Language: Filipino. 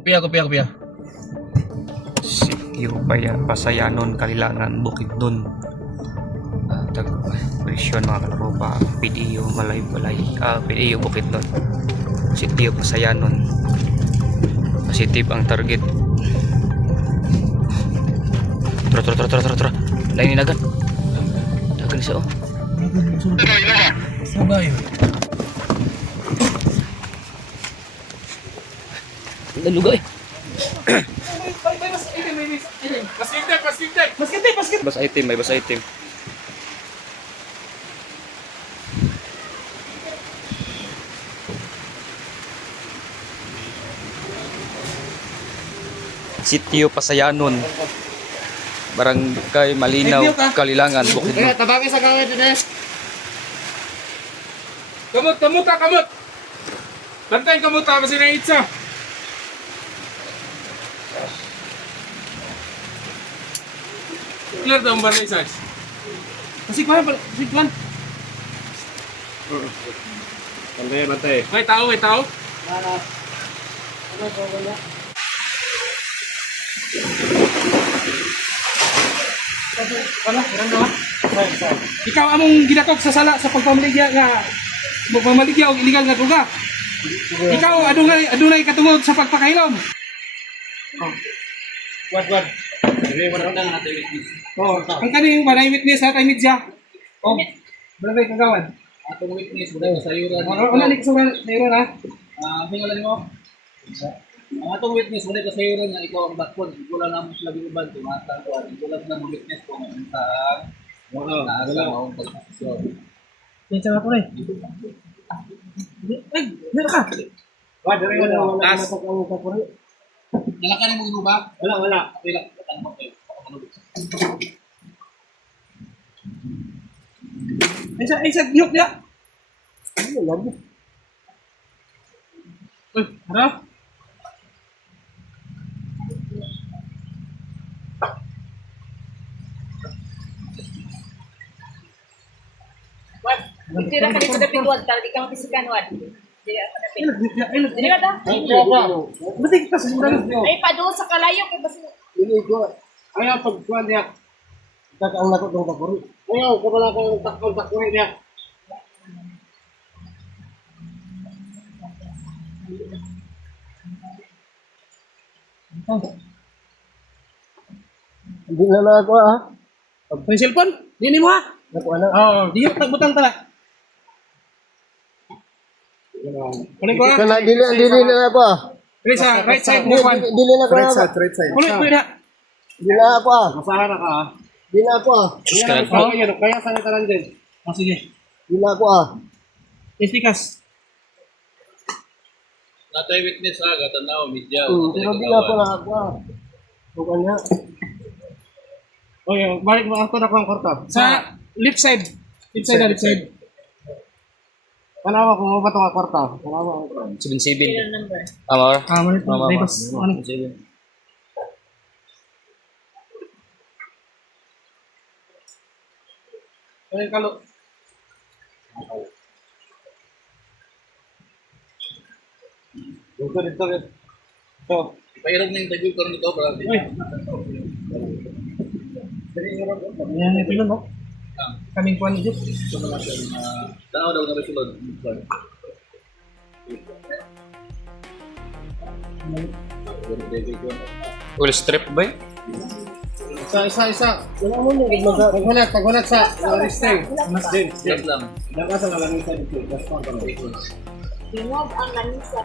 Kopya. Sitio Pasayanon, Kalilangan, Bukidnon. Presyon mga kalropa, PDO Balay, PDO Bukidnon. Sitio Pasayanon. Positive ang target. Tara. Lain ni Dagan siya oh. Sabay. Daluga eh. Basket. May bus item. Sitio Pasayanon, Barangay Malinaw, Kalilangan, Bukidnon. Tabangin sa kawit din eh. Kamot. Bantayin kamot ha, kasi na itsa. Clear daw ang balay size. Kasi kuhan. Bantay. May tao. Ikaw among ginakog sa sala sa pagpamaligya og illegal nga droga. Ikaw adunay katungod sa pagpakahilom. Wad. Ang kaning banay witness sa kay media. Barangay Kagawad. Atong witness mo sa sayuran. Wala ni sa sayuran ha. Hingalan mo. Ang atong witness mo sa sayuran nga ikaw ang bakon. Wala na mo sila giuban tumatang ko. Wala na mo witness ko ang taang. Wala mo pagpasyon. Kinsa nga po rin. Ay, meron ka. Tas. Nalakan mo ginuba? Wala. Wala. Isa gihok dia. Harap. Tira ka dito dapat wad tal di kang pisikan wad. Tira ka dapat. Dili ka ta? Berarti kita sebenarnya. Ay padung sa kalayo kay bas Ini ko. Ayaw pagkuhan niya. Kakaang lakot ng takuri. Ayaw, kapala ka ng takuri niya. Hindi na ako ha. May cellphone? Dini mo ha? Nakuha na. Oo, dihok nagbutang tala. Kunin ko ha? Dili na ako ha. Right side mo one. Dili na ako ha. Kunin na. Dili na ako ha. Masaha na ka ha? Dili na ako ha. Kaya sa nitaran din. O sige. Dili na ako ha. Istikas. Natay witness ha, gatanaw, media. Pero dili ako na ako ha. Bukan niya. Okay, balik mo ako na kung kwarto. Sa left side. Left side. Kanawa kung ba ito nga kwarta? Kanawa ko. 77. number. Amor. Manit mo. Daibas. Ano? Ano yung kalo? Dito. Ito. Ipahirap na yung tagyo ko nito para di. Uy. Yan yung pilo, no? Kaming kuhan ni Jok. Tanaw daw na resulod. Full strip ba eh? Isa. Wala mo nyo. Paghulat sa listay. Mas din. Yes lang. Dapat sa lalangisa dito. That's not Tingog ang lanisa.